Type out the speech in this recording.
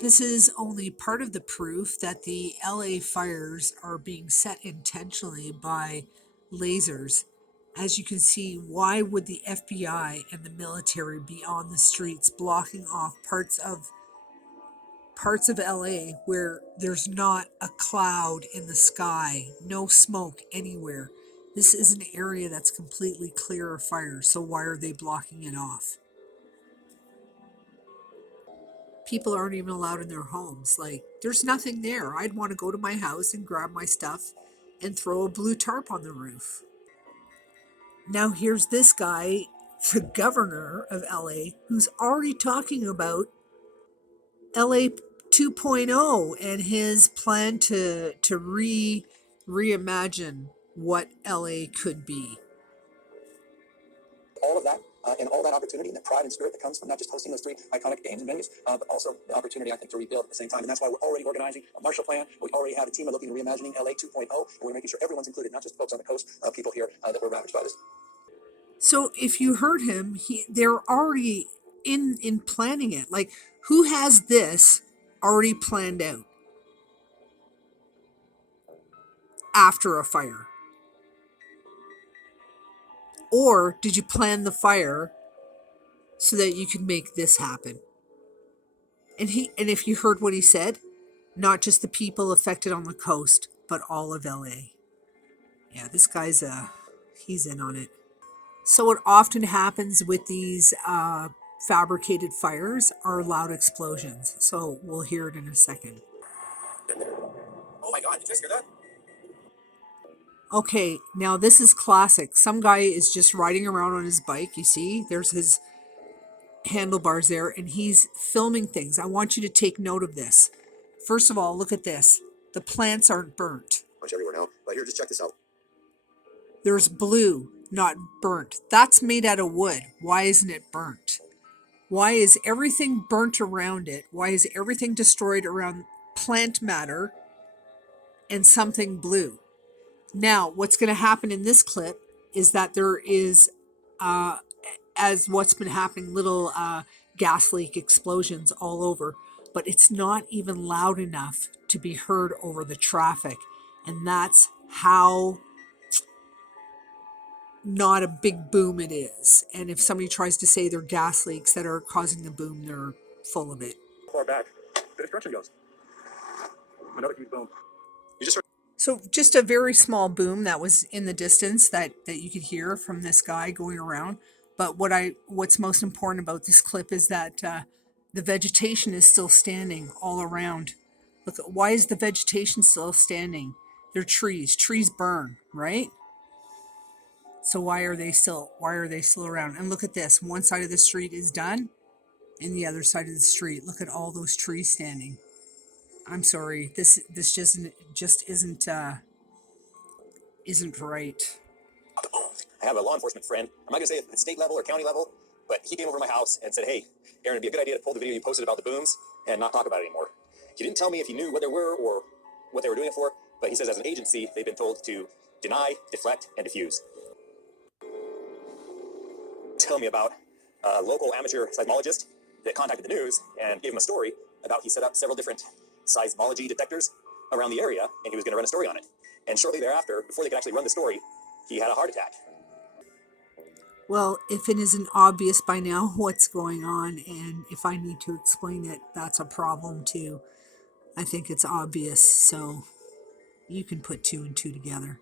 This is only part of the proof that the LA fires are being set intentionally by lasers. As you can see, why would the FBI and the military be on the streets blocking off parts of LA where there's not a cloud in the sky, no smoke anywhere? This is an area that's completely clear of fire, so why are they blocking it off? People aren't even allowed in their homes. Like, there's nothing there. I'd want to go to my house and grab my stuff and throw a blue tarp on the roof. Now, here's this guy, the governor of LA, who's already talking about LA 2.0 and his plan to reimagine what LA could be. All of that and all that opportunity and the pride and spirit that comes from not just hosting those three iconic games and venues, but also the opportunity, I think, to rebuild at the same time. And that's why we're already organizing a Marshall Plan. We already have a team looking at reimagining LA 2.0, and we're making sure everyone's included, not just folks on the coast, people here that were ravaged by this. So if you heard him, they're already in planning it. Like, who has this already planned out after a fire? Or did you plan the fire so that you could make this happen? And if you heard what he said, not just the people affected on the coast, but all of LA. Yeah, this guy's he's in on it. So what often happens with these fabricated fires are loud explosions. So we'll hear it in a second. Oh my God, did you guys hear that? Okay, now this is classic. Some guy is just riding around on his bike. You see, there's his handlebars there, and he's filming things. I want you to take note of this. First of all, look at this. The plants aren't burnt. Much everywhere now, but here, just check this out. There's blue, not burnt. That's made out of wood. Why isn't it burnt? Why is everything burnt around it? Why is everything destroyed around plant matter and something blue? Now, what's going to happen in this clip is that there is, as what's been happening, little gas leak explosions all over, but it's not even loud enough to be heard over the traffic. And that's how not a big boom it is. And if somebody tries to say they're gas leaks that are causing the boom, they're full of it. Far back, the destruction goes. Another huge boom. You just heard. So just a very small boom that was in the distance that you could hear from this guy going around. But what's most important about this clip is that the vegetation is still standing all around. Look, why is the vegetation still standing? They're trees. Trees burn, right? So why are they still around? And look at this. One side of the street is done, and the other side of the street. Look at all those trees standing. I'm sorry. This just isn't right. I have a law enforcement friend. I'm not going to say at the state level or county level, but he came over to my house and said, hey, Aaron, it'd be a good idea to pull the video you posted about the booms and not talk about it anymore. He didn't tell me if he knew what there were or what they were doing it for, but he says as an agency, they've been told to deny, deflect, and diffuse. Tell me about a local amateur seismologist that contacted the news and gave him a story about he set up several different seismology detectors around the area, and he was going to run a story on it. And shortly thereafter, before they could actually run the story, he had a heart attack. Well, if it isn't obvious by now what's going on, and if I need to explain it, that's a problem too. I think it's obvious, so you can put two and two together.